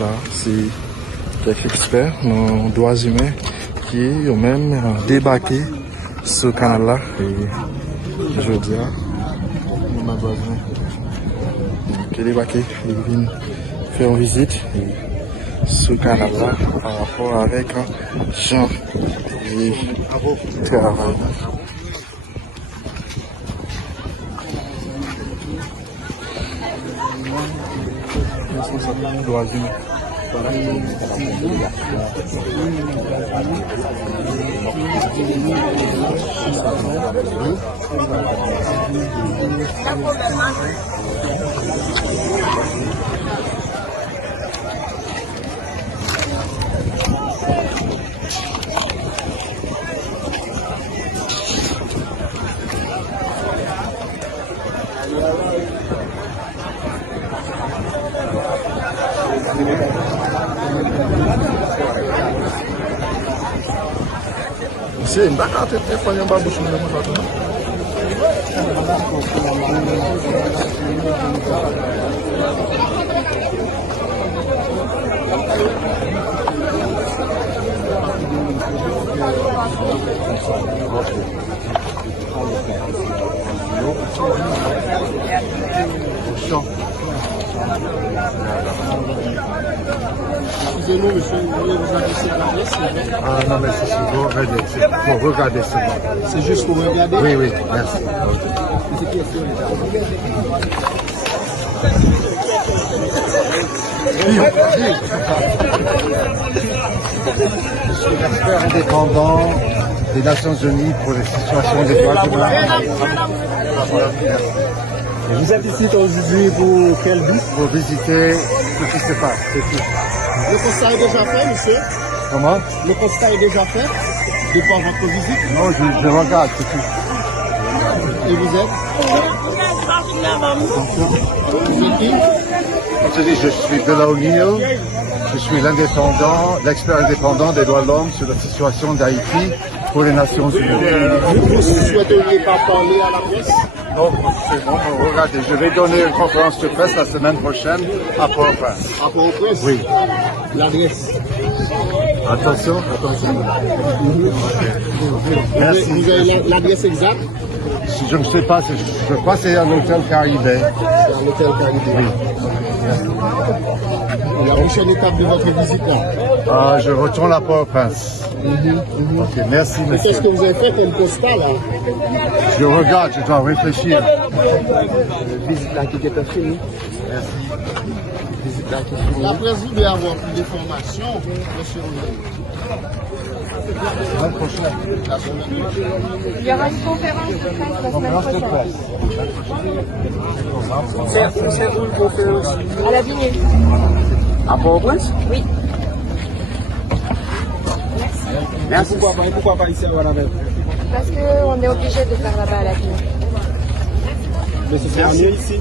Là, c'est quelques experts dans les droits humains qui ont même débarqué sur ce canal-là. Et je dis, qui débarqué, ils viennent faire une visite sur ce canal-là par rapport avec Jean et travail. Droits humains. C'est une d'accord, tu es pas un babou sur le monde. Excusez-nous, monsieur, vous voulez vous adresser à l'adresse? Ah non, mais c'est pour regarder seulement. C'est juste pour regarder? Oui, oui, merci. Je suis l'expert indépendant des Nations Unies pour les situations des droits de l'homme. Vous êtes ici aujourd'hui pour quel but? Pour visiter ce qui se passe, c'est tout. Le constat est déjà fait, monsieur? Comment? Le constat est déjà fait depuis votre visite? Non, je regarde, c'est tout. Et vous êtes? Vous êtes qui? Je dis, je suis de la ONU, je suis l'indépendant, l'expert indépendant des droits de l'homme sur la situation d'Haïti pour les Nations Unies. Vous souhaiteriez pas parler à la presse? Non, c'est bon, regardez, je vais donner une conférence de presse la semaine prochaine à Port-au-Prince. À Port-au-Prince? Oui. L'adresse? Attention. Merci. Vous avez l'adresse exacte? Je ne sais pas, je crois que c'est à l'hôtel Caribé. C'est à l'hôtel Caribé. Oui. Et la prochaine étape de votre visite là? Ah, je retourne à Port-au-Prince. Ok, merci, Et monsieur. qu'est-ce que vous avez fait comme constat là? Je regarde, je dois réfléchir. Visite là qui était finie. Merci. Visite là qui est finie. La presse voulait avoir plus d'informations, monsieur. La semaine prochaine. Il y aura une conférence de presse la semaine prochaine. C'est où le conférence? À la Vignée. À Port-au-Prince? Oui. Merci. Pourquoi pas ici à Wanabel? Parce qu'on est obligé de faire là-bas à la Vignée. Mais c'est mieux ici.